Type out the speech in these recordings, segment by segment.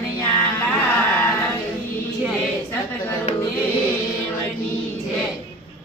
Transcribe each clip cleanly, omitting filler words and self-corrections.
કનૈયા લાલ કી જય, સતગુરુદેવની જય।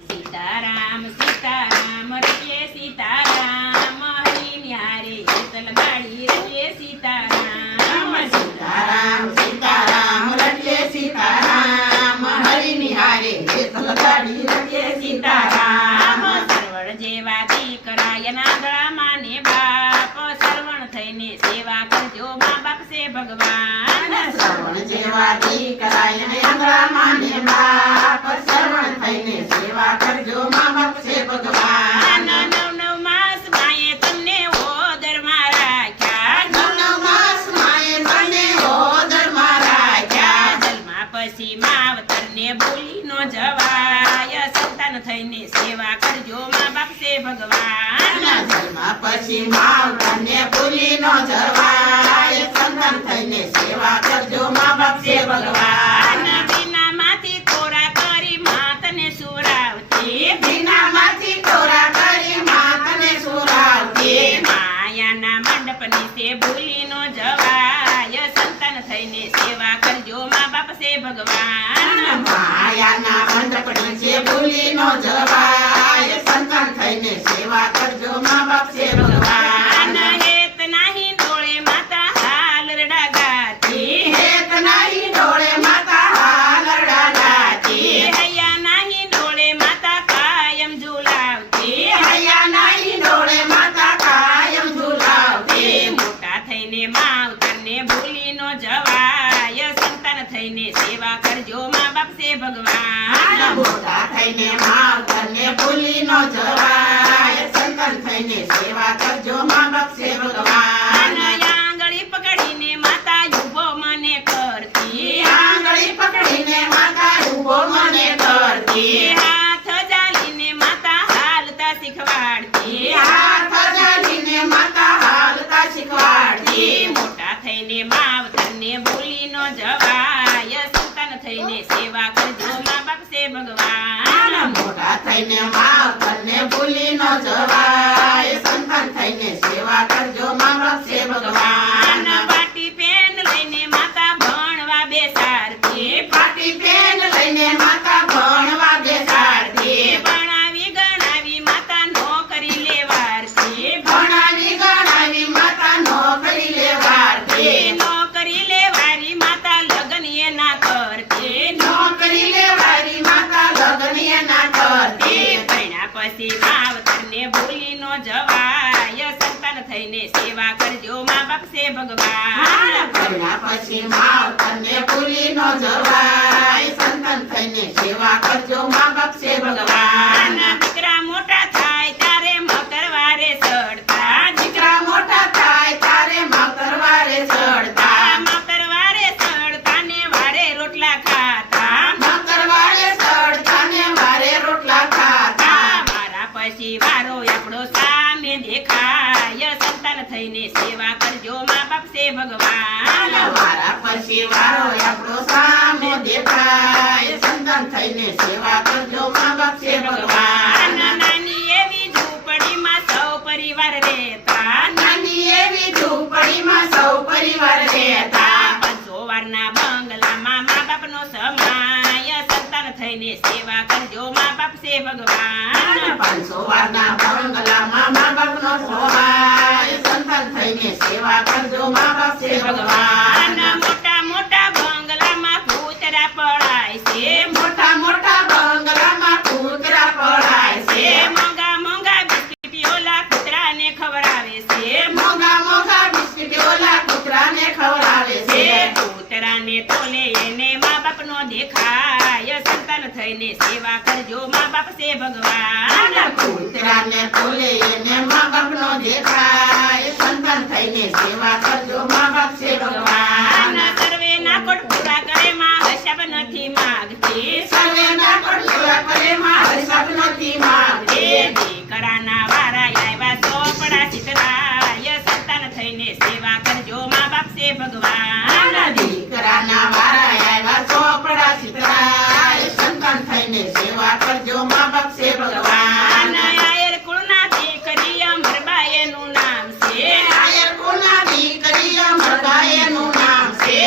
સીતારામ સીતારામ રચે સીતારામ, હરિની હારે હેતલ ગાડી રચે સીતારામ। સીતારામ સીતારામ રચે સીતારામ, હરિની હારે હેતલ ગાડી રચે સીતારામ। સરવણ જેવા દીકરાય નાગળામાં ને બાપ, સરવણ થઈને સેવા કરજો મા બાપ છે ભગવાન। શ્રવણ જેવા દીકરાય ને આંગળામાં ને બાપ, શ્રવણ થઈને સેવા કરજો મા બાપ છે ભગવાન। નવ નવ માસ માએ તમને ઓદરમાં રાખ્યા, નવ માસ માએ તને ઓદરમાં રાખ્યા। જન્મા પછી માવતરને ભૂલી નો જવાય, સંતાન થઈને સેવા કરજો મા બાપ છે ભગવાન। જન્મ પછી માવતરને ભૂલી ન જવાય, સંતાન થઈને સેવા કરજો મા બાપ છે ભગવાન। વિનામાંથી કોરા કરી માતને સુરાવતી, વિનામાંથી તોરા કરી માતને સુરાવતી। માયાના મંડપ નીચે ભૂલી નો જવાય, સંતાન થઈને સેવા કરજો મા બાપ છે ભગવાન। માયાના મંડપ નીચે ભૂલી ન જવાય, સંતાન થઈને સેવા કરજો મા બાપ છે ભગવાન। હેત નાહી ડોળે માતા હાલ રડા ગાતી, હેત નાહી ડોળે માતા હાલરડા ગાતી। હૈયા નાહી ડોળે માતા કાયમ ઝુલાવતી, હૈયા નાહી ડોળે માતા કાયમ ઝુલાવતી। મોટા થઈને માવતરને ભૂલી નો જવાય, સંતાન થઈને સેવા કરજો મા બાપ છે ભગવાન। મોટા થઈને માવતરને ભૂલી ન જવાય, સંતાન થઈને સેવા કરજો મા બાપ છે ભગવાન। આંગળી પકડીને માતા યુભો મને કરતી, આંગળી પકડીને માતા ઊભો મને કરતી। હાથ જાલીને માતા હાલતા શીખવાડતી, હાથ જાલીને માતા હાલતા શીખવાડતી। મોટા થઈને માવતરને ભૂલી નો જવાય, સંતાન થઈને સેવા કરજો મા બાપ છે ભગવાન। મોટા થઈને માવતરને ભૂલી ન જવાય, સંતાન થઈને સેવા કરજો મા બાપ છે ભગવાન। પાટી પેન લઈને માતા ભણવા બેસાડતી, પાટી પેન લઈને માતા ભણવા બેસાડતી। ભણાવી ગણાવી માતા નોકરી લેવાડતી, ભણાવી ગણાવી માતા નોકરી લેવાડતી। નોકરી લેવારી માતા લગ્ન એ ના કરતી, નોકરી લેવારી માતા લગ્ન એના કરતી। ભણ્યા પછી માવતરને ભૂલી નો જવાય, સંતાન થઈને સેવા કરજો મા બાપ છે ભગવાન। ભણ્યા પછી માવતરને ભૂલી ન જવાય, સંતાન થઈને સેવા કરજો મા બાપ છે ભગવાન। દીકરા મોટા થાય ત્યારે મકરવારે ચડતા, દીકરા મોટા થાય તારે મકરવારે ચડતા। મકરવારે ચડતા ને વારે રોટલા ખાતા, મકરવારે ચડતા ને વારે રોટલા ખાતા। મારા પછી વારો આપણો સામે દેખાય, સંતાન થઈને સેવા કરજો મા બાપ છે ભગવાન। મારા પછી વારો આપણો સામે દેખાય, સંતાન થઈને સેવા કરજો મા બાપ છે ભગવાન। નાની એવી ઝૂંપડીમાં સૌ પરિવાર રહેતા, નાની એવી ઝૂંપડીમાં સૌ પરિવાર રહેતા। 500 વારના બંગલામાં મા બાપનો સમાય, સંતાન થઈને સેવા કરજો મા બાપ છે ભગવાન। 500 વારના બંગલામાં મા બાપનો સહાય, સંતાન થઈને સેવા કરજો મા બાપ છે ભગવાન। મોટા મોટા બંગલામાં કૂતરા પડાય છે, મોટા મોટા બંગલામાં કૂતરા પડાય છે। મોંઘા મોંઘા બિસ્કિટોલા કૂતરાને ખવડાવે છે, મોંઘા મોંઘા બિસ્કિટ ઓલા કૂતરાને ખવડાવે છે। કૂતરાને તોલે એને મા બાપનો દેખાય, સંતાન થઈને સેવા કરજો મા બાપ છે ભગવાન। કૂતરાને તોલે એને મા બાપનો દેખાય, સંતાન થઈને સેવા કરજો મા બાપ છે ભગવાન। સર્વેના કોટ પૂરા કરે માં હિસાબ નથી માંગતી, સર્વેના કોટ પૂરા કરે માં હિસાબ નથી માંગતી। દીકરાના વારા આવ્યા ચોપડા ચિતરાય, સંતાન થઈને સેવા કરજો મા બાપ છે ભગવાન। દીકરાના વારા આવ્યા ચોપડા ચિતરાય, સંતાન થઈને સેવા કરજો મા બાપ છે ભગવાન। આયર કુળના દીકરી અમરબાઈનું નામ છે, આયર કોના દીકરી અમરબાઈનું નામ છે।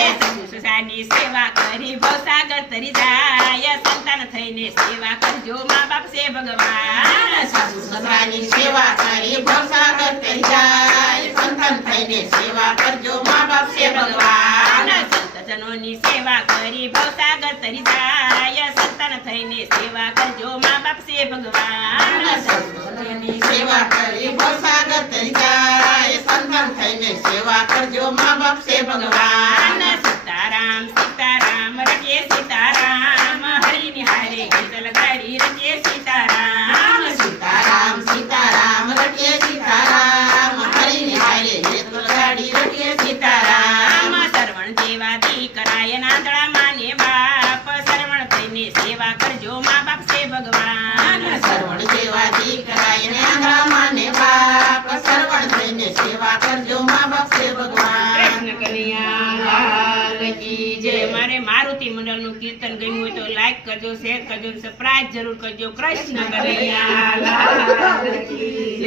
દીકરાની સેવા કરી ભવસાગર તરી જાય સંતાન થઈને સેવા કરજો મા બાપ છે ભગવાન સાસુ સસરાની સેવા કરી ભવસાગર તરી જાય સંતાન થઈને સેવા કરજો મા બાપ છે ભગવાન સંતજનોની સેવા કરી ભવસાગર તરી જાય સંતાન થઈને સેવા કરજો મા બાપ છે ભગવાન સંતોની સેવા કરી ભવસાગર તરી જાય સંતાન થઈને સેવા કરજો મા બાપ છે ભગવાન સીતારામ સીતારામ રટે સીતારામ હરિની હારે ગીત લગાડી રટે સીતારામ સીતારામ સીતારામ રટે સીતારામ હરિની હારે ગીત લગાડી રટે સીતારામ સરવણ જેવા દીકરાય નાંદડા માને બાપ સરવણ થઈને સેવા કરજો મા બાપ છે ભગવાન સરવણ જેવા દીકરાય ને આંધળા માને બાપ સરવણ થઈને સેવા કરજો મા બાપ છે ભગવાન કૃષ્ણ કનૈયા લાલ કી જય. મારે મારુતિ મંડળનું કીર્તન ગમ્યું હોય તો લાઈક કરજો, શેર કરજો, સબસ્ક્રાઇબ જરૂર કરજો. કૃષ્ણ કનૈયા લાલ કી